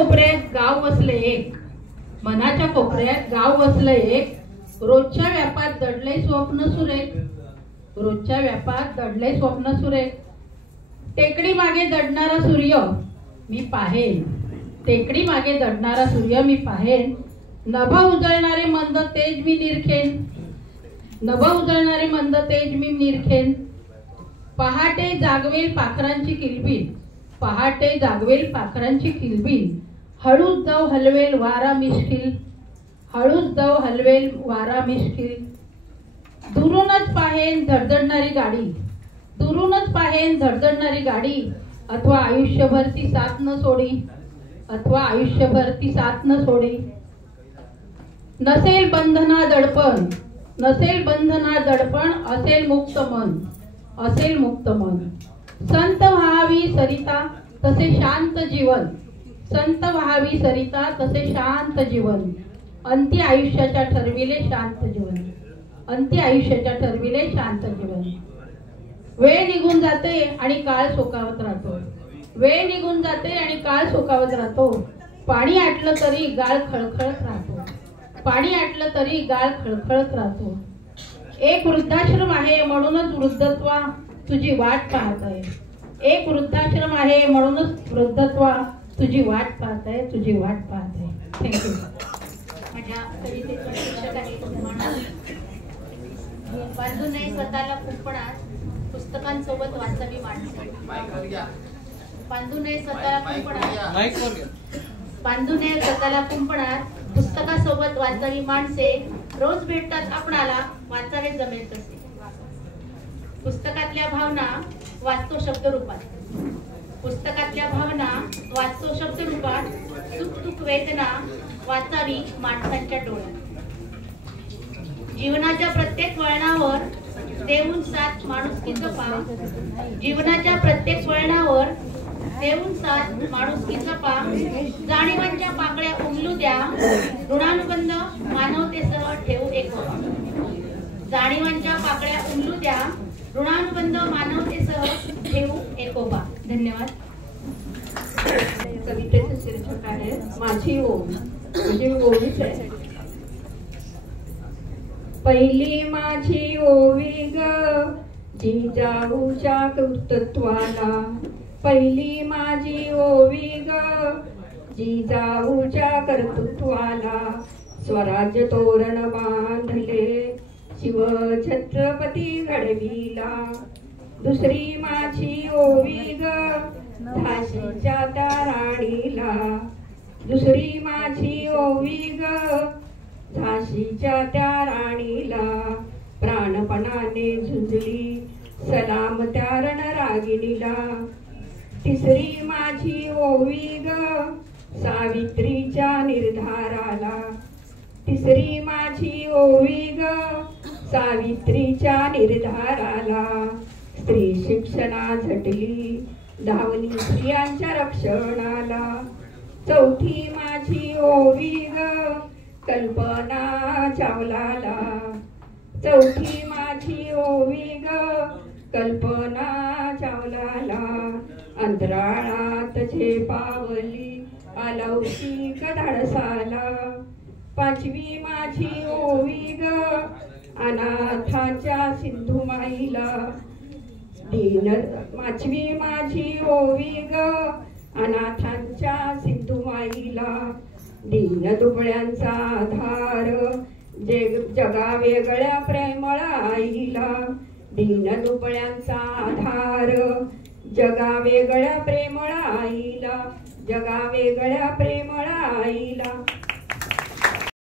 कोपऱ्यात गाव वसले एक, मनाच्या कोपऱ्यात गाव वसले एक, रोजच्या व्यापात दडले स्वप्न सुरेख, रोजच्या व्यापात दडले स्वप्न सुरेख. टेकडी मागे दडणारा सूर्य मी पाहेन, टेकडी मागे दडणारा सूर्य मी पाहेन, नभ उजळणारे मंद तेज मी निरखेन, नभ उजळणारे मंद तेज मी निरखेन. पहाटे जागवेल पाखरांची किलबिल, पहाटे जागवेल पाखरांची किलबिल, हळूच जाऊ हलवेल वारा मिश्किल, हळूच जाऊ हलवेल वारा मिश्किल. दुरूनच पाहेन धडधडणारी गाडी, दुरूनच पाहेन धडधडणारी गाडी, अथवा आयुष्यभर ती साथ न सोडी, अथवा आयुष्यभर ती साथ न सोडी. नसेल बंधना दडपण, नसेल बंधना दडपण, असेल मुक्त मन, असेल मुक्त मन. संत व्हावी सरिता तसे शांत जीवन, संत व्हावी सरिता तसे शांत जीवन, अंती आयुष्याच्या ठरविले शांत जीवन, अंती आयुष्याच्या ठरविले शांत जीवन. वेळ निघून जाते आणि काळ सोकावत राहतो, वेळ निघून जाते आणि काळ सोकावत राहतो. पाणी आटलं तरी गाळ खळखळत राहतो, पाणी आटलं तरी गाळ खळखळत राहतो. एक वृद्धाश्रम आहे म्हणूनच वृद्धत्वा तुझी वाट पाहत आहे, एक वृद्धाश्रम आहे म्हणूनच वृद्धत्वा तुझी वाट पाहत आहे, तुझी वाट पाहत आहे. थँक्यू. माझ्या कवितेचे शीर्षक आहे बांधू नये स्वतःला कुंपणात, पुस्तकांसोबत वाचावी माणसे. बांधू नये स्वतःला कुंपणात, बांधू नये स्वतःला कुंपणात, पुस्तकासोबत वाचावी माणसे. रोज भेटतात आपणाला, वाचावे जमेल तसे. पुस्तकातल्या भावना वाचतो शब्दरूपात, पुस्तकातल्या भावना वाचतो शब्दरूपात. सुख दुःख वेदना वाचावी माणसांच्या डोळ्यात. जीवनाच्या प्रत्येक वळणावर देऊन साथ माणुसकी जपा, जीवनाच्या प्रत्येक वळणावर देऊन साथ माणुसकी जपा. जाणीवांच्या पाकळ्या उमलू द्या, ऋणानुबंध मानवतेसह ठेवू एकोपा. जाणीवांच्या पाकळ्या उमलू द्या, ऋणानुबंध मानवतेसह ठेवू एकोपा. धन्यवाद. कवितेचे शीर्षक आहे माझी ओवी, म्हणजे ओवीच आहे. पहिली माझी ओवी ग जिजाऊच्या कर्तृत्वाला, पहिली माझी ओवी ग जिजाऊच्या कर्तृत्वाला. स्वराज्य तोरण बांधले शिवछत्रपती घडविला. दुसरी माझी ओवी ग झाशीच्या त्या राणीला, दुसरी माझी ओवी ग झाशीच्या त्या राणीला. प्राणपणाने झुंजली सलाम त्या रणरागिणीला. तिसरी माझी ओवी ग सावित्रीच्या निर्धाराला, तिसरी माझी ओवी ग सावित्रीच्या निर्धाराला. स्त्री शिक्षणा झटली धावली स्त्रियांच्या रक्षणाला. चौथी माझी ओवी ग कल्पना चावलाला, चौथी माझी ओवी ग कल्पना चावलाला. अंतराळात झेपावली अलौकिक धाडसाला. पाचवी माझी ओवी ग अनाथाच्या सिंधुमाईला. पाचवी माझी ओवी ग अनाथांच्या सिंधुमाईला. दीन दुबळ्यांचा आधार जगा वेगळ्या प्रेमळ आईला. दीन दुबळ्यांचा आधार जगा वेगळ्या प्रेमळ आईला, जगा वेगळ्या प्रेमळ आईला.